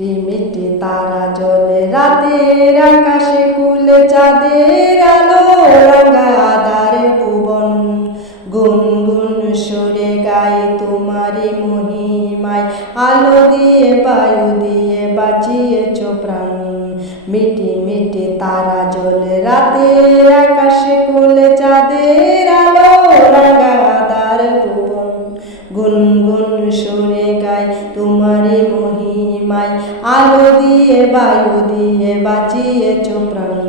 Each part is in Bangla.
মিষ্টি তারা জলে রাতের আকাশে কুল চাঁদের আলো, রাঙা আধারে ভুবন। গুনগুন সুরে গায়ে তোমারি মহিমায়, আলো দিয়ে, বায়ু দিয়ে বাঁচিয়েছ প্রাণ। মিটি মিটি তারা জলে রাতের আকাশে কুল চাঁদের বায়ু দিয়ে বাঁচিয়েছ প্রাণ।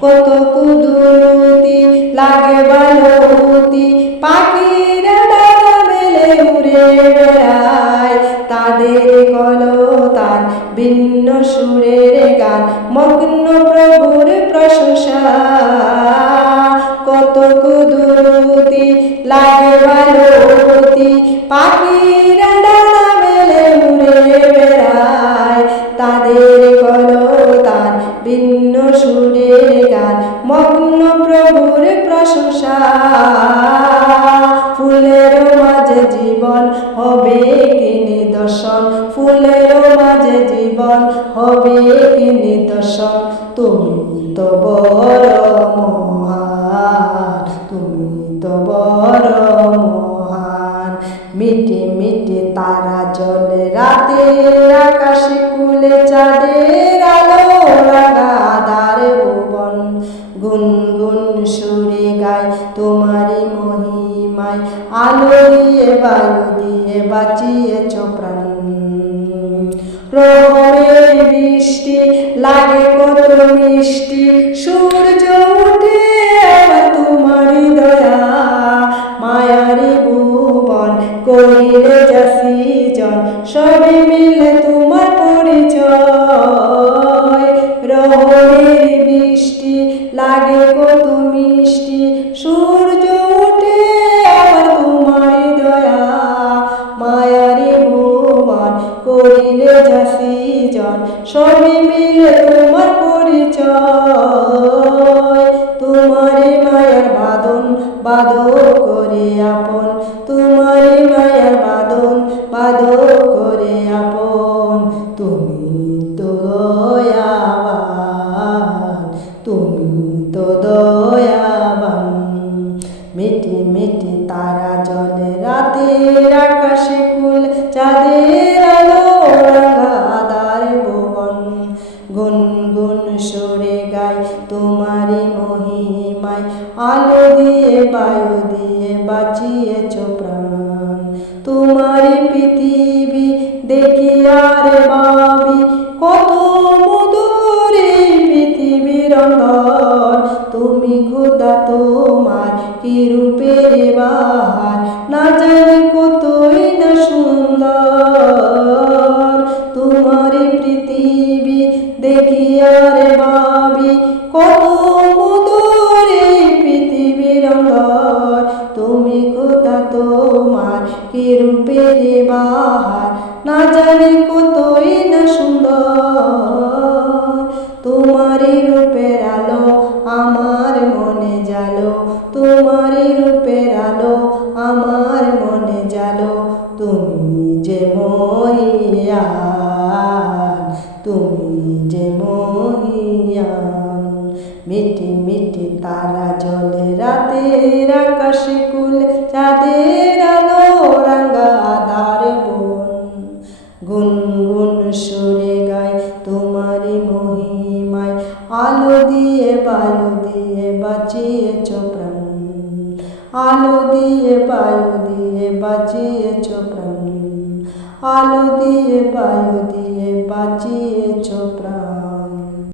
কত কুদুরতি লাগে বালতি, পাখিরা মেলে উড়ে বেড়ায়। তাদের কলতান, ভিন্ন সুরের গান, মগ্ন প্রভুর প্রশংসা। কত কুদুরতি লাগে বালতি, পাখিরা ডানা মেলে উড়ে ফুলের মাঝে জীবন হবে কি নিদর্শন? ফুলের মাঝে জীবন হবে কি নিদর্শন? তুমি তো বড় মহান, তুমি তো বড় মহান। মিটি মিটি তারা জলে রাতে আকাশে কুলে চাঁদের গায় তোমারই মহিমায়। আলো দিয়ে বায়ু দিয়ে বাঁচিয়েছ প্রাণ। রহমের সবে মিলে তোমার পরিচয়। তোমারে মায়ার বাদন বাদো করে আপন। বাদন বাদো করে আপন। তুমি তো দয়াবান, তুমি তো দয়াবান। মিটি মিটি তারা জলে রাতের আকাশে কুল, চাঁদের তোমারই মহিমায়, আলো দিয়ে, বায়ু দিয়ে বাঁচিয়েছ প্রাণ তোমার পৃথিবী দেখি আর ভাবি, কত মধুর পৃথিবীর অন্তর। তুমি খোদা তোমার কি রূপের বাহার, না জানি কতই না সুন্দর। কি রূপের বাহার, না জানি কতই না সুন্দর। তোমারই রূপের আলো আমার মনে জালো, তোমারই রূপের আলো আমার মনে জালো। তুমি যে মহিয়ান, তুমি যে মহিয়ান। মিটি মিটি তারা জলে রাতের আকাশে কুল আলো দিয়ে, বায়ু দিয়ে বাঁচিয়েছ প্রাণ আলো দিয়ে, বায়ু দিয়ে বাঁচিয়েছ প্রাণ আলো দিয়ে, বায়ু দিয়ে বাঁচিয়েছ প্রাণ